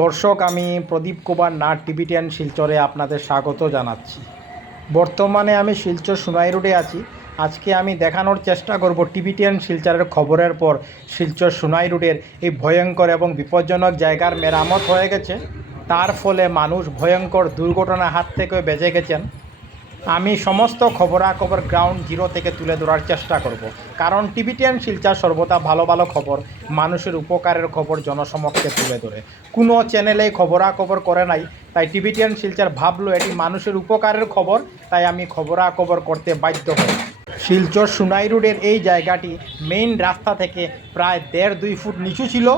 দর্শক, আমি প্রদীপ কুমার নাট টিভিটিয়ান শিলচরে আপনাদের স্বাগত জানাচ্ছি। বর্তমানে আমি শিলচর সুনাই রোডে আছি। আজকে আমি দেখানোর চেষ্টা করব টিভিটিয়ান শিলচরের খবরের পর শিলচর সুনাই রোডের এই ভয়ঙ্কর এবং বিপজ্জনক জায়গার মেরামত হয়ে গেছে। তার ফলে মানুষ ভয়ঙ্কর দুর্ঘটনা হাত থেকে বেঁচে গেছেন। আমি সমস্ত খবরাখবর গ্রাউন্ড জিরো থেকে তুলে ধরার চেষ্টা করব। কারণ টিভিটিয়ান শিলচর সর্বদা ভালো ভালো খবর, মানুষের উপকারের খবর জনসমক্ষে তুলে ধরে। কোনো চ্যানেলেই খবরাখবর করে নাই, তাই টিভিটিয়ান শিলচর ভাবলো এটি মানুষের উপকারের খবর, তাই আমি খবরাখবর করতে বাধ্য হই শিলচর সুনাই রোডের এই জায়গাটি মেইন রাস্তা থেকে প্রায় দেড় দুই ফুট নিচু ছিল।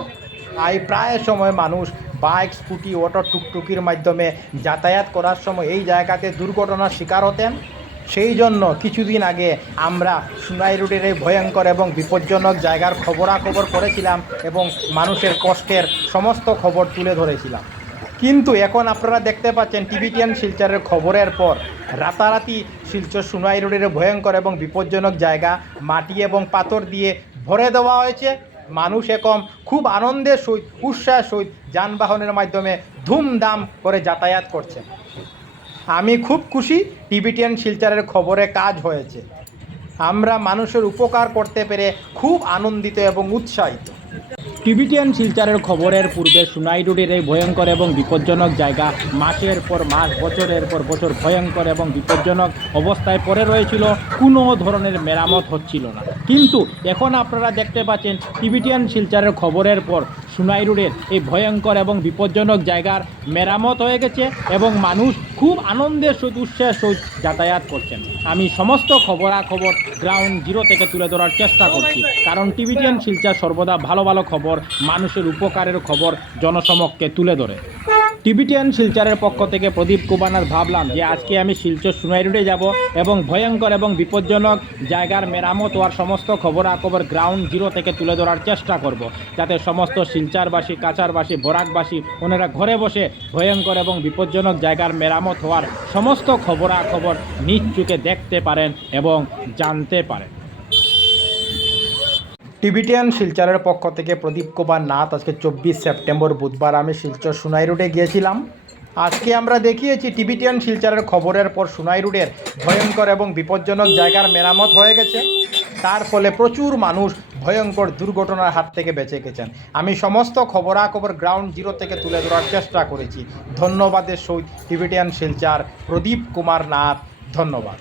আর প্রায় সময় মানুষ বাইক, স্কুটি, অটো, টুকটুকির মাধ্যমে যাতায়াত করার সময় এই জায়গাতে দুর্ঘটনার শিকার হতেন। সেই জন্য কিছুদিন আগে আমরা সুনাই রোডের এই ভয়ঙ্কর এবং বিপজ্জনক জায়গার খবরাখবর করেছিলাম এবং মানুষের কষ্টের সমস্ত খবর তুলে ধরেছিলাম। কিন্তু এখন আপনারা দেখতে পাচ্ছেন টিভিটিয়ান শিলচরের খবরের পর রাতারাতি শিলচর সুনাই রোডের ভয়ঙ্কর এবং বিপজ্জনক জায়গা, মাটি এবং পাথর দিয়ে ভরে দেওয়া হয়েছে। মানুষ এখন খুব আনন্দের সহিত, উৎসাহের সহিত যানবাহনের মাধ্যমে ধুমধাম করে যাতায়াত করছে। আমি খুব খুশি টিভিটিয়ান শিলচারের খবরে কাজ হয়েছে। আমরা মানুষের উপকার করতে পেরে খুব আনন্দিত এবং উৎসাহিত। টিভিটিয়ান শিলচারের খবরের পূর্বে সুনাই রোডের এই ভয়ঙ্কর এবং বিপজ্জনক জায়গা মাসের পর মাস, বছরের পর বছর ভয়ঙ্কর এবং বিপজ্জনক অবস্থায় পড়ে রয়েছিল, কোনো ধরনের মেরামত হচ্ছিল না। কিন্তু এখন আপনারা দেখতে পাচ্ছেন টিভিটিয়ান শিলচরের খবরের পর সুনাই রোডের এই ভয়ঙ্কর এবং বিপজ্জনক জায়গার মেরামত হয়ে গেছে এবং মানুষ খুব আনন্দের উৎসাহের সহিত যাতায়াত করছেন। আমি সমস্ত খবরাখবর গ্রাউন্ড জিরো থেকে তুলে ধরার চেষ্টা করছি। কারণ টিভিটিয়ান শিলচর সর্বদা ভালো ভালো খবর, মানুষের উপকারের খবর, জনসমক্ষে তুলে ধরে। টিভিটিয়ান শিলচরের পক্ষ থেকে প্রদীপ কুমার ভাবলাম যে আজকে আমি শিলচর সুনাই রোডে যাব এবং ভয়ঙ্কর এবং বিপজ্জনক জায়গার মেরামত হওয়ার সমস্ত খবরাখবর গ্রাউন্ড জিরো থেকে তুলে ধরার চেষ্টা করব। যাতে সমস্ত শিলচারবাসী কাচারবাসী বরাকবাসী, ওনারা ঘরে বসে ভয়ঙ্কর এবং বিপজ্জনক জায়গার মেরামত হওয়ার সমস্ত খবরাখবর নিজ চোখে দেখতে পারেন এবং জানতে পারেন। টিভিটিয়ান শিলচরের পক্ষ থেকে প্রদীপ কুমার নাথ আজকে চব্বিশ সেপ্টেম্বর বুধবার আমি শিলচর সুনাই রোডে গিয়েছিলাম। আজকে আমরা দেখিয়েছি টিভিটিয়ান শিলচরের খবরের পর সুনাই রোডের ভয়ঙ্কর এবং বিপজ্জনক জায়গার মেরামত হয়ে গেছে। তার ফলে প্রচুর মানুষ ভয়ঙ্কর দুর্ঘটনার হাত থেকে বেঁচে গেছেন। আমি সমস্ত খবরাখবর গ্রাউন্ড জিরো থেকে তুলে ধরার চেষ্টা করেছি। ধন্যবাদের সহিত টিভিটিয়ান শিলচার প্রদীপ কুমার নাথ, ধন্যবাদ।